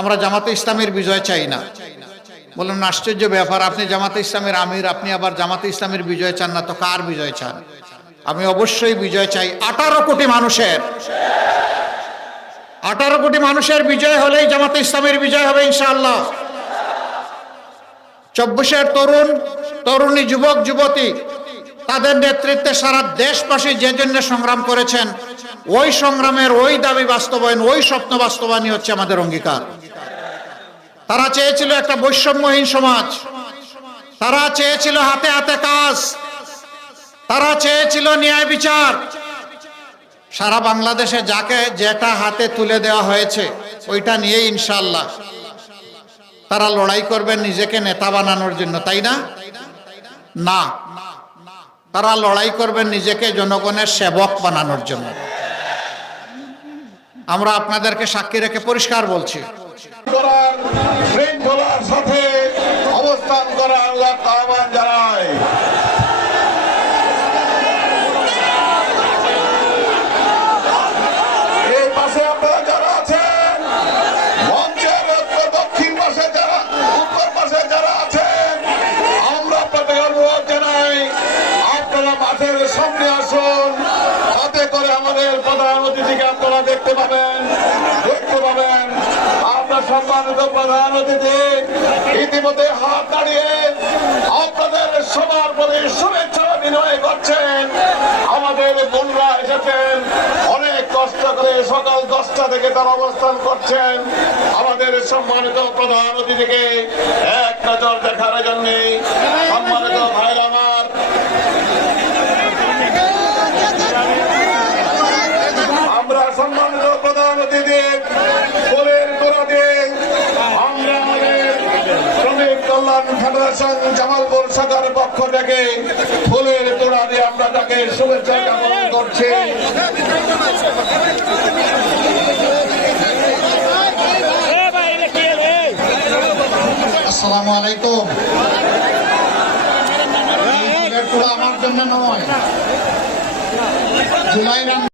আমরা জামাতে ইসলামের বিজয় চাই না। বললেন আশ্চর্য ব্যাপার, আপনি জামাতে ইসলামের আমির, আপনি আবার জামাতে ইসলামের বিজয় চান না, তো কার বিজয় চান? আমি অবশ্যই বিজয় চাই 18 কোটি মানুষের। 18 কোটি মানুষের বিজয় হলেই জামাতে ইসলামের বিজয় হবে ইনশাআল্লাহ। 24-এর তরুণ তরুণী, যুবক যুবতী, তাদের নেতৃত্বে সারা দেশবাসী যে জন্য সংগ্রাম করেছেন, ওই সংগ্রামের ওই দাবি বাস্তবায়ন, ওই স্বপ্ন বাস্তবায়নই হচ্ছে আমাদের অঙ্গীকার। তারা চেয়েছিল একটা বৈষম্যহীন সমাজ, তারা চেয়েছিল হাতে হাতে কাজ, তারা চেয়েছিল ন্যায় বিচার। সারা বাংলাদেশে যাকে যেটা হাতে তুলে দেওয়া হয়েছে ওইটা নিয়ে ইনশাআল্লাহ তারা লড়াই করবেন নিজেকে নেতা বানানোর জন্য, তাই না? না, তারা লড়াই করবেন নিজেকে জনগণের সেবক বানানোর জন্য। আমরা আপনাদেরকে সাক্ষী রেখে পরিষ্কার বলছি, শৃঙ্খলার সাথে অবস্থান করার আহ্বান জানাই। এই পাশে আপনারা যারা আছেন, মঞ্চের দক্ষিণ পাশে যারা, উত্তর পাশে যারা আছেন, আমরা আপনাদের অনুরোধ জানাই আপনারা মাঠের সামনে আসুন। তাতে করে আমাদের প্রধান অতিথিকে আপনারা দেখতে পাবেন। সম্মানিত প্রধান অতিথি ইতিমধ্যে হাত দাঁড়িয়ে আপনাদের সবার প্রতি শুভেচ্ছা বিনিময় করছেন। আমাদের বোনরা এসেছেন অনেক কষ্ট করে, সকাল 10টা থেকে তারা অবস্থান করছেন। আমাদের সম্মানিত প্রধান অতিথিকে এক নজর দেখার জন্য সম্মানিত ভাইরা আমার, আমরা সম্মানিত প্রধান অতিথি ফুলের তোড়া দিয়ে আমরা আমাদের শ্রমিক কল্যাণ ফেডারেশন জামালপুর শাখার পক্ষ থেকে ফুলের তোড়া দিয়ে আমরা তাকে শুভেচ্ছা জ্ঞাপন করছি। আসসালামু আলাইকুম। ফুলের তোড়া আমার জন্য নয়, জুলাই